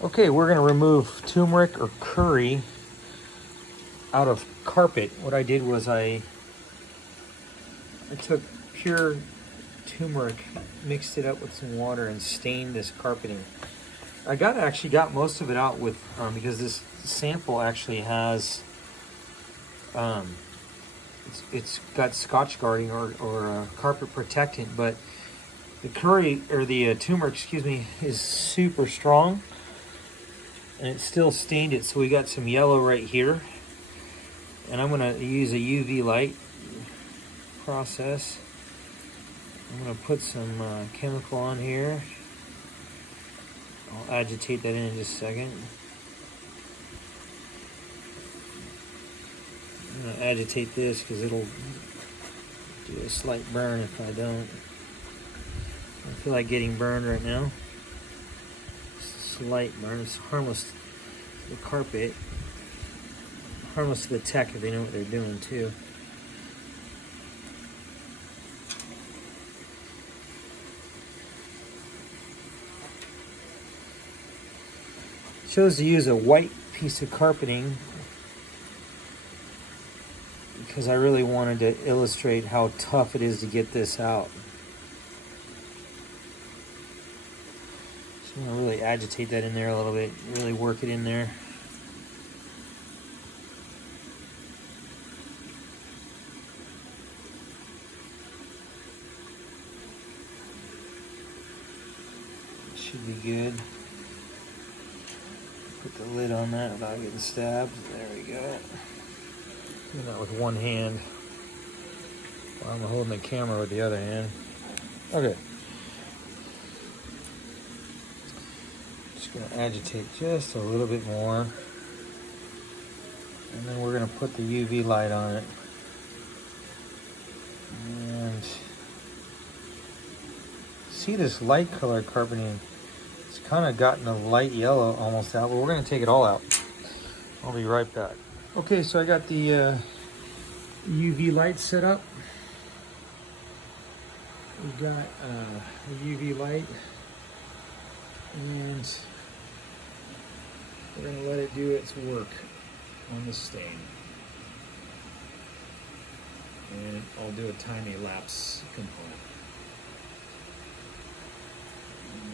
Okay, we're gonna remove turmeric or curry out of carpet. What I did was I took pure turmeric, mixed it up with some water, and stained this carpeting. I actually got most of it out with because this sample actually has um, it's got Scotch guarding or carpet protectant, but the curry or the turmeric, excuse me, is super strong, and it still stained it. So we got some yellow right here, and I'm gonna use a UV light process. I'm gonna put some chemical on here. I'll agitate that in just a second. I'm gonna agitate this because it'll do a slight burn if I don't. I feel like getting burned right now. Just a slight burn. It's harmless to the carpet. Harmless to the tech if they know what they're doing too. Chose to use a white piece of carpeting because I really wanted to illustrate how tough it is to get this out. So I'm gonna really agitate that in there a little bit, really work it in there. It should be good. Put the lid on that without getting stabbed. There we go. Doing that with one hand while I'm holding the camera with the other hand. Okay. Just gonna agitate just a little bit more. And then we're gonna put the UV light on it. And see this light color carpeting? It's kind of gotten a light yellow almost out, but we're gonna take it all out. I'll be right back. Okay, so I got the UV light set up. We've got a UV light, and we're gonna let it do its work on the stain. And I'll do a tiny lapse component.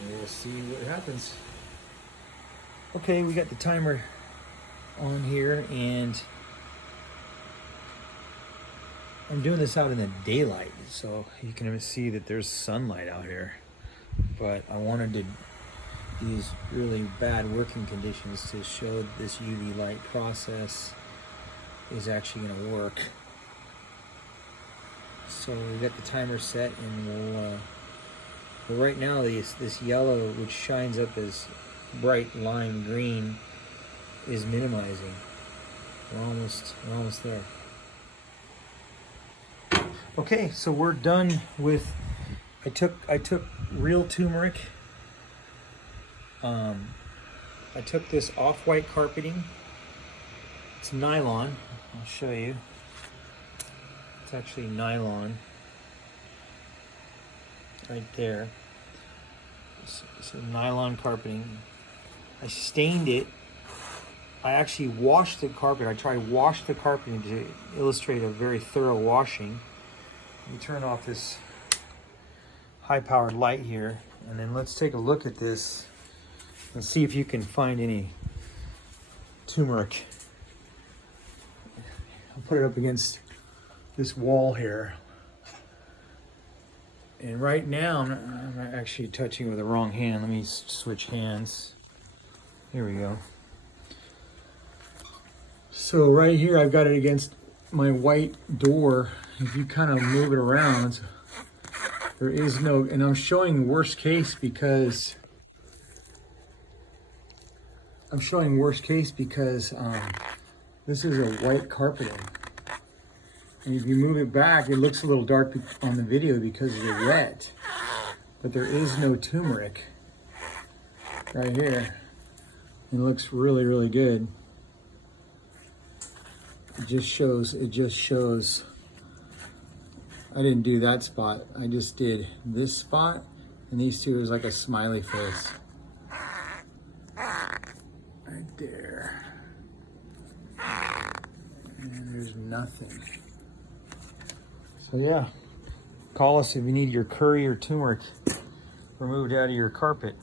And we'll see what happens. Okay, we got the timer on here, and I'm doing this out in the daylight, so you can see that there's sunlight out here. But I wanted to use really bad working conditions to show that this UV light process is actually going to work. So we got the timer set, and well, right now this yellow, which shines up as bright lime green, is minimizing. We're almost there. Okay, so we're done with. I took real turmeric. I took this off-white carpeting. It's nylon. I'll show you. It's actually nylon. Right there. So nylon carpeting. I stained it. I actually washed the carpet. I tried to wash the carpeting to illustrate a very thorough washing. Let me turn off this high-powered light here, and then let's take a look at this and see if you can find any turmeric. I'll put it up against this wall here. And right now, I'm actually touching with the wrong hand. Let me switch hands. Here we go. So right here, I've got it against my white door. If you kind of move it around, there is no, and I'm showing worst case because this is a white carpeting. And if you move it back, it looks a little dark on the video because of the wet, but there is no turmeric right here. It looks really, really good. It just shows, I didn't do that spot. I just did this spot, and these two is like a smiley face. there. And there's nothing. So yeah, call us if you need your curry or turmeric removed out of your carpet.